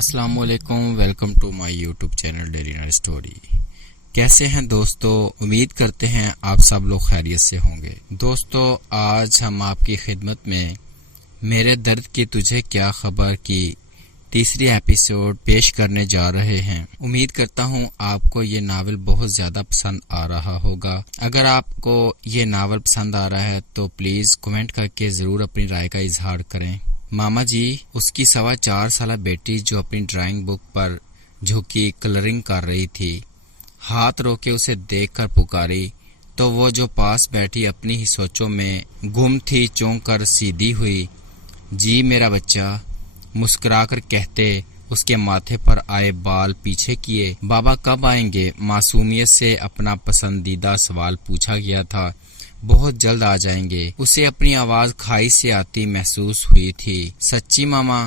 السلام علیکم، welcome to my YouTube channel daily night story. کیسے ہیں دوستو؟ امید کرتے ہیں آپ سب لوگ خیریت سے ہوں گے۔ دوستو، آج ہم آپ کی خدمت میں میرے درد کی تجھے کیا خبر کی تیسری ایپیسوڈ پیش کرنے جا رہے ہیں۔ امید کرتا ہوں آپ کو یہ ناول بہت زیادہ پسند آ رہا ہوگا۔ اگر آپ کو یہ ناول پسند آ رہا ہے تو پلیز کمنٹ کر کے ضرور اپنی رائے کا اظہار کریں۔ ماما جی، اس کی 4.25 سالہ بیٹی جو اپنی ڈرائنگ بک پر جھکی کلرنگ کر رہی تھی، ہاتھ رو کے اسے دیکھ کر پکاری تو وہ جو پاس بیٹھی اپنی ہی سوچوں میں گم تھی چونک کر سیدھی ہوئی۔ جی میرا بچہ، مسکرا کر کہتے اس کے ماتھے پر آئے بال پیچھے کیے۔ بابا کب آئیں گے؟ معصومیت سے اپنا پسندیدہ سوال پوچھا گیا تھا۔ بہت جلد آ جائیں گے۔ اسے اپنی آواز کھائی سے آتی محسوس ہوئی تھی۔ سچی ماما؟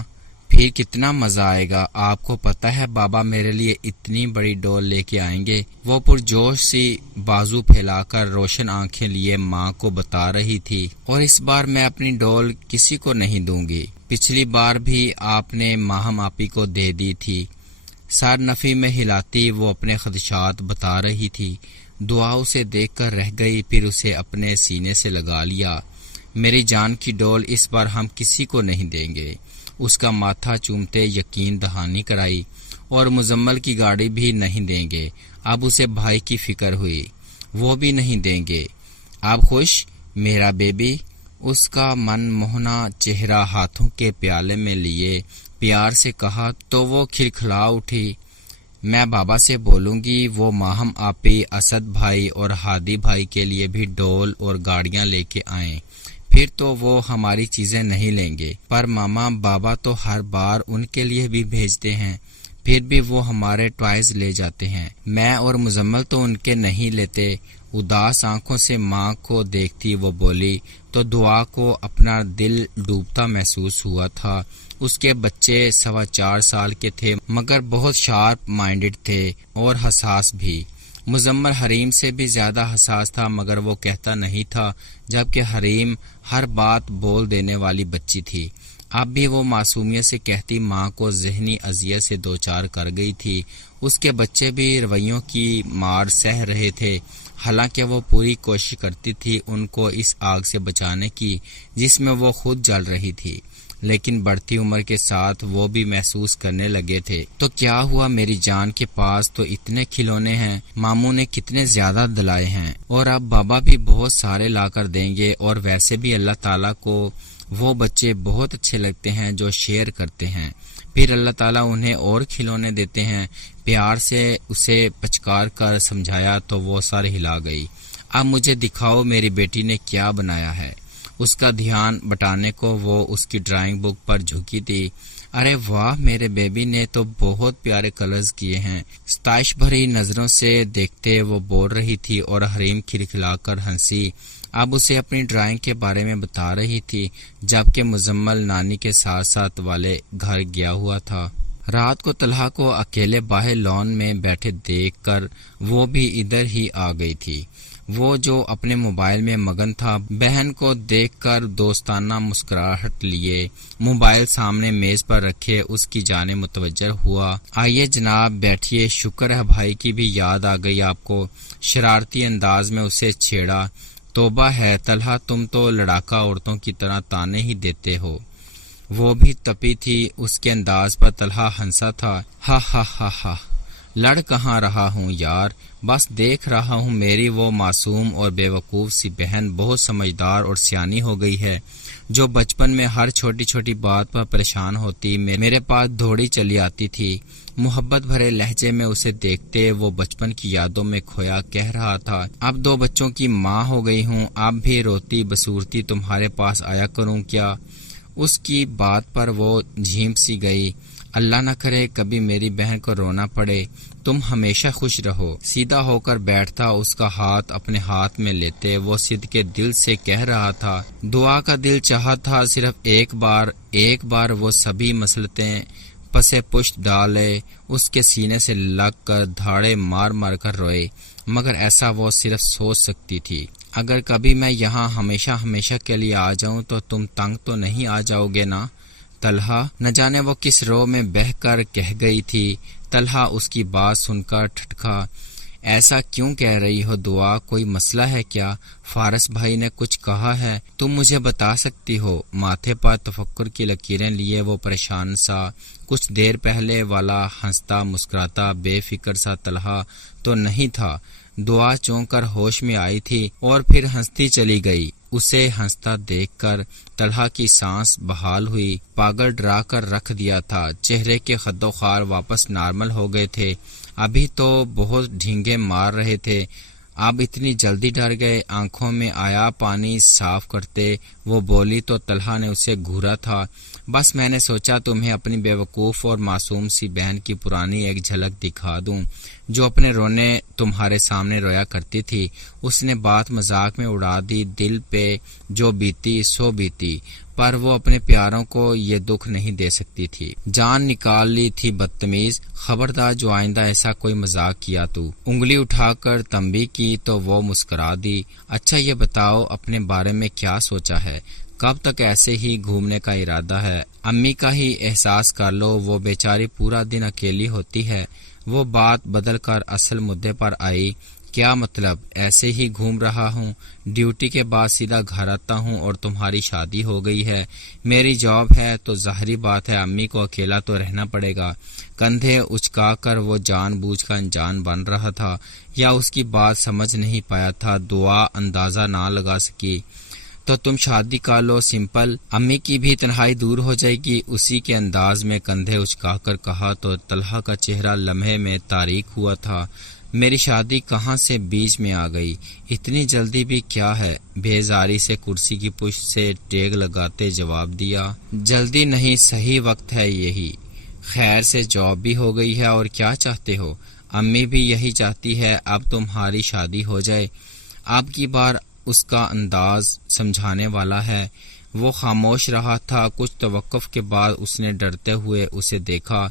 پھر کتنا مزہ آئے گا۔ آپ کو پتہ ہے بابا میرے لیے اتنی بڑی ڈول لے کے آئیں گے۔ وہ پرجوش سی بازو پھیلا کر روشن آنکھیں لیے ماں کو بتا رہی تھی، اور اس بار میں اپنی ڈول کسی کو نہیں دوں گی۔ پچھلی بار بھی آپ نے ماہم آپی کو دے دی تھی۔ سر نفی میں ہلاتی وہ اپنے خدشات بتا رہی تھی۔ دعا اسے دیکھ کر رہ گئی، پھر اسے اپنے سینے سے لگا لیا۔ میری جان کی ڈول اس بار ہم کسی کو نہیں دیں گے۔ اس کا ماتھا چومتے یقین دہانی کرائی۔ اور مزمل کی گاڑی بھی نہیں دیں گے۔ اب اسے بھائی کی فکر ہوئی، وہ بھی نہیں دیں گے۔ آپ خوش میرا بیبی؟ اس کا من موہنا چہرہ ہاتھوں کے پیالے میں لیے پیار سے کہا تو وہ کھلکھلا اٹھی۔ میں بابا سے بولوں گی وہ ماہم آپی، اسد بھائی اور ہادی بھائی کے لیے بھی ڈول اور گاڑیاں لے کے آئیں، پھر تو وہ ہماری چیزیں نہیں لیں گے۔ پر ماما، بابا تو ہر بار ان کے لیے بھی بھیجتے ہیں، پھر بھی وہ ہمارے ٹوائز لے جاتے ہیں۔ میں اور مزمل تو ان کے نہیں لیتے۔ اداس آنکھوں سے ماں کو دیکھتی وہ بولی تو دعا کو اپنا دل ڈوبتا محسوس ہوا تھا۔ اس کے بچے 4.25 سال کے تھے، مگر بہت شارپ مائنڈڈ تھے اور حساس بھی۔ مزمل حریم سے بھی زیادہ حساس تھا، مگر وہ کہتا نہیں تھا، جبکہ حریم ہر بات بول دینے والی بچی تھی۔ اب بھی وہ معصومیت سے کہتی ماں کو ذہنی اذیت سے دوچار کر گئی تھی۔ اس کے بچے بھی رویوں کی مار سہ رہے تھے، حالانکہ وہ پوری کوشش کرتی تھی ان کو اس آگ سے بچانے کی جس میں وہ خود جل رہی تھی، لیکن بڑھتی عمر کے ساتھ وہ بھی محسوس کرنے لگے تھے۔ تو کیا ہوا؟ میری جان کے پاس تو اتنے کھلونے ہیں، ماموں نے کتنے زیادہ دلائے ہیں، اور اب بابا بھی بہت سارے لا کر دیں گے۔ اور ویسے بھی اللہ تعالیٰ کو وہ بچے بہت اچھے لگتے ہیں جو شیئر کرتے ہیں، پھر اللہ تعالیٰ انہیں اور کھلونے دیتے ہیں۔ پیار سے اسے پچکار کر سمجھایا تو وہ سر ہلا گئی۔ اب مجھے دکھاؤ میری بیٹی نے کیا بنایا ہے۔ اس کا دھیان بٹانے کو وہ اس کی ڈرائنگ بک پر جھکی تھی۔ ارے واہ، میرے بیبی نے تو بہت پیارے کلرز کیے ہیں، ستائش بھری نظروں سے دیکھتے وہ بول رہی تھی، اور حریم کھلکھلا کر ہنسی۔ اب اسے اپنی ڈرائنگ کے بارے میں بتا رہی تھی، جبکہ مزمل نانی کے ساتھ ساتھ والے گھر گیا ہوا تھا۔ رات کو طلحہ کو اکیلے باہر لان میں بیٹھے دیکھ کر وہ بھی ادھر ہی آ گئی تھی۔ وہ جو اپنے موبائل میں مگن تھا، بہن کو دیکھ کر دوستانہ مسکراہٹ لیے موبائل سامنے میز پر رکھے اس کی جانب متوجہ ہوا۔ آئیے جناب بیٹھیے، شکر ہے بھائی کی بھی یاد آ گئی آپ کو۔ شرارتی انداز میں اسے چھیڑا۔ توبہ ہے طلحہ، تم تو لڑاکا عورتوں کی طرح تانے ہی دیتے ہو۔ وہ بھی تپی تھی اس کے انداز پر۔ طلحہ ہنسا تھا۔ ہا ہا ہا ہا، لڑ کہاں رہا ہوں یار، بس دیکھ رہا ہوں میری وہ معصوم اور بے وقوف سی بہن بہت سمجھدار اور سیانی ہو گئی ہے، جو بچپن میں ہر چھوٹی چھوٹی بات پر پریشان ہوتی میرے پاس دوڑی چلی آتی تھی۔ محبت بھرے لہجے میں اسے دیکھتے وہ بچپن کی یادوں میں کھویا کہہ رہا تھا، اب 2 بچوں کی ماں ہو گئی ہوں، اب بھی روتی بسورتی تمہارے پاس آیا کروں کیا؟ اس کی بات پر وہ جھیم سی گئی۔ اللہ نہ کرے کبھی میری بہن کو رونا پڑے، تم ہمیشہ خوش رہو۔ سیدھا ہو کر بیٹھتا، اس کا ہاتھ اپنے ہاتھ میں لیتے وہ صدقے دل سے کہہ رہا تھا، دعا کا دل چاہا تھا صرف ایک بار وہ سبھی مسلطیں پسے پشت ڈالے، اس کے سینے سے لگ کر دھاڑے مار مار کر روئے، مگر ایسا وہ صرف سوچ سکتی تھی۔ اگر کبھی میں یہاں ہمیشہ کے لیے آ جاؤں تو تم تنگ تو نہیں آ جاؤ گے نا؟ طلحہ نہ جانے وہ کس رو میں بہہ کر کہہ گئی تھی۔ طلحہ اس کی بات سن کر ٹھٹکا۔ ایسا کیوں کہہ رہی ہو دعا، کوئی مسئلہ ہے کیا؟ فارس بھائی نے کچھ کہا ہے؟ تم مجھے بتا سکتی ہو؟ ماتھے پر تفکر کی لکیریں لیے وہ پریشان سا کچھ دیر پہلے والا ہنستا مسکراتا بے فکر سا طلحہ تو نہیں تھا۔ دعا چونک کر ہوش میں آئی تھی اور پھر ہنستی چلی گئی۔ اسے ہنستا دیکھ کر طلحہ کی سانس بحال ہوئی۔ پاگل ڈرا کر رکھ دیا تھا، چہرے کے خد و خال واپس نارمل ہو گئے تھے، ابھی تو بہت ڈھینگے مار رہے تھے، اب اتنی جلدی ڈر گئے؟ آنکھوں میں آیا پانی صاف کرتے وہ بولی تو طلحہ نے اسے گھورا تھا۔ بس میں نے سوچا تمہیں اپنی بے وقوف اور معصوم سی بہن کی پرانی ایک جھلک دکھا دوں، جو اپنے رونے تمہارے سامنے رویا کرتی تھی۔ اس نے بات مذاق میں اڑا دی، دل پہ جو بیتی سو بیتی، پر وہ اپنے پیاروں کو یہ دکھ نہیں دے سکتی تھی۔ جان نکال لی تھی بدتمیز، خبردار جو آئندہ ایسا کوئی مذاق کیا تو۔ انگلی اٹھا کر تنبیہ کی تو وہ مسکرا دی۔ اچھا یہ بتاؤ اپنے بارے میں کیا سوچا ہے؟ کب تک ایسے ہی گھومنے کا ارادہ ہے؟ امی کا ہی احساس کر لو، وہ بیچاری پورا دن اکیلی ہوتی ہے۔ وہ بات بدل کر اصل مدعے پر آئی۔ کیا مطلب؟ ایسے ہی گھوم رہا ہوں، ڈیوٹی کے بعد سیدھا گھر آتا ہوں اور تمہاری شادی ہو گئی ہے، میری جاب ہے، تو ظاہری بات ہے امی کو اکیلا تو رہنا پڑے گا۔ کندھے اچکا کر وہ جان بوجھ کر انجان بن رہا تھا یا اس کی بات سمجھ نہیں پایا تھا، دعا اندازہ نہ لگا سکی۔ تو تم شادی کر لو، سمپل، امی کی بھی تنہائی دور ہو جائے گی، اسی کے انداز میں کندھے اچکا کر کہا تو طلحہ کا چہرہ لمحے میں تاریک ہوا تھا۔ میری شادی کہاں سے بیچ میں آ گئی؟ اتنی جلدی بھی کیا ہے؟ بےزاری سے کرسی کی پشت سے ٹیگ لگاتے جواب دیا۔ جلدی نہیں، صحیح وقت ہے یہی۔ خیر سے جاب بھی ہو گئی ہے، اور کیا چاہتے ہو؟ امی بھی یہی چاہتی ہے، اب تمہاری شادی ہو جائے۔ اب کی بار اس کا انداز سمجھانے والا ہے۔ وہ خاموش رہا تھا، کچھ توقف کے بعد اس نے ڈرتے ہوئے اسے دیکھا۔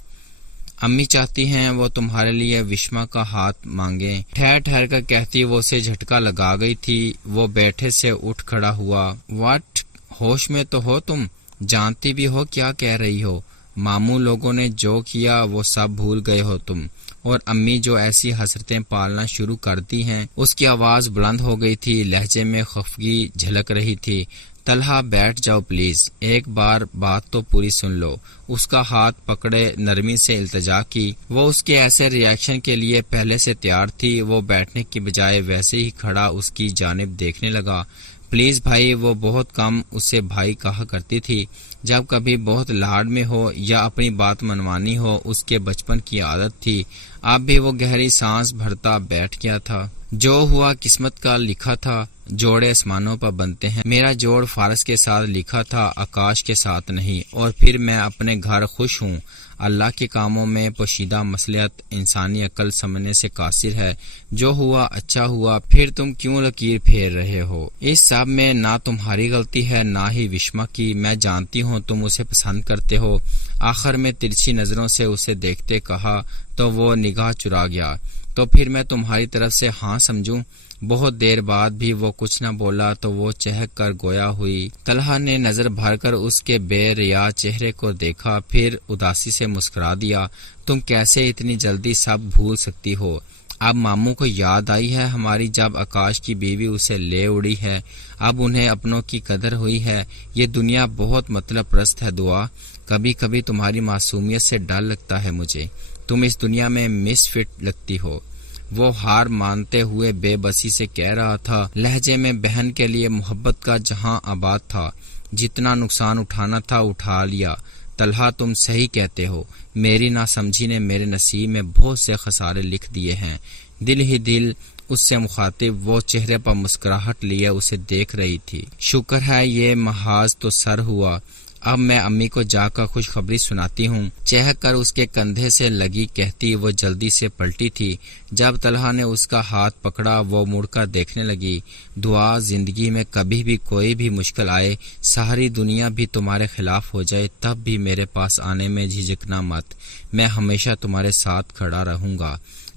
امی چاہتی ہیں وہ تمہارے لیے وشما کا ہاتھ مانگیں۔ ٹھہر ٹھہر کر کہتی وہ اسے جھٹکا لگا گئی تھی۔ وہ بیٹھے سے اٹھ کھڑا ہوا۔ واٹ، ہوش میں تو ہو تم؟ جانتی بھی ہو کیا کہہ رہی ہو؟ ماموں لوگوں نے جو کیا وہ سب بھول گئے ہو تم، اور امی جو ایسی حسرتیں پالنا شروع کر دی ہیں۔ اس کی آواز بلند ہو گئی تھی، لہجے میں خفگی جھلک رہی تھی۔ طلحہ بیٹھ جاؤ پلیز، ایک بار بات تو پوری سن لو۔ اس کا ہاتھ پکڑے نرمی سے التجا کی۔ وہ اس کے ایسے ریاکشن کے لیے پہلے سے تیار تھی۔ وہ بیٹھنے کی بجائے ویسے ہی کھڑا اس کی جانب دیکھنے لگا۔ پلیز بھائی، وہ بہت کم اسے بھائی کہا کرتی تھی۔ جب کبھی بہت لاڈ میں ہو یا اپنی بات منوانی ہو، اس کے بچپن کی عادت تھی۔ اب بھی وہ گہری سانس بھرتا بیٹھ گیا تھا۔ جو ہوا قسمت کا لکھا تھا، جوڑے آسمانوں پر بنتے ہیں۔ میرا جوڑ فارس کے ساتھ لکھا تھا، آکاش کے ساتھ نہیں۔ اور پھر میں اپنے گھر خوش ہوں۔ اللہ کے کاموں میں پوشیدہ مصلحت انسانی عقل سمجھنے سے قاصر ہے۔ جو ہوا اچھا ہوا، پھر تم کیوں لکیر پھیر رہے ہو؟ اس سب میں نہ تمہاری غلطی ہے نہ ہی وشما کی۔ میں جانتی ہوں تم اسے پسند کرتے ہو۔ آخر میں ترچھی نظروں سے اسے دیکھتے کہا تو وہ نگاہ چرا گیا۔ تو پھر میں تمہاری طرف سے ہاں سمجھوں؟ بہت دیر بعد بھی وہ کچھ نہ بولا تو وہ چہک کر گویا ہوئی۔ طلحہ نے نظر بھر کر اس کے بے ریا چہرے کو دیکھا، پھر اداسی سے مسکرا دیا۔ تم کیسے اتنی جلدی سب بھول سکتی ہو؟ اب ماموں کو یاد آئی ہے ہماری، جب آکاش کی بیوی اسے لے اڑی ہے، اب انہیں اپنوں کی قدر ہوئی ہے۔ یہ دنیا بہت مطلب پرست ہے دعا، کبھی کبھی تمہاری معصومیت سے ڈر لگتا ہے مجھے۔ تم اس دنیا میں مس فٹ لگتی ہو۔ وہ ہار مانتے ہوئے بے بسی سے کہہ رہا تھا، لہجے میں بہن کے لیے محبت کا جہاں آباد تھا۔ جتنا نقصان اٹھانا تھا اٹھا لیا۔ طلحہ تم صحیح کہتے ہو، میری ناسمجھی نے میرے نصیب میں بہت سے خسارے لکھ دیے ہیں۔ دل ہی دل اس سے مخاطب وہ چہرے پر مسکراہٹ لیے اسے دیکھ رہی تھی۔ شکر ہے یہ محاذ تو سر ہوا، اب میں امی کو جا کر خوشخبری سناتی ہوں۔ چہک کر اس کے کندھے سے لگی کہتی وہ جلدی سے پلٹی تھی۔ جب طلحہ نے اس کا ہاتھ پکڑا وہ مڑ کر دیکھنے لگی۔ دعا، زندگی میں کبھی بھی کوئی بھی مشکل آئے، ساری دنیا بھی تمہارے خلاف ہو جائے، تب بھی میرے پاس آنے میں جھجکنا مت، میں ہمیشہ تمہارے ساتھ کھڑا رہوں گا۔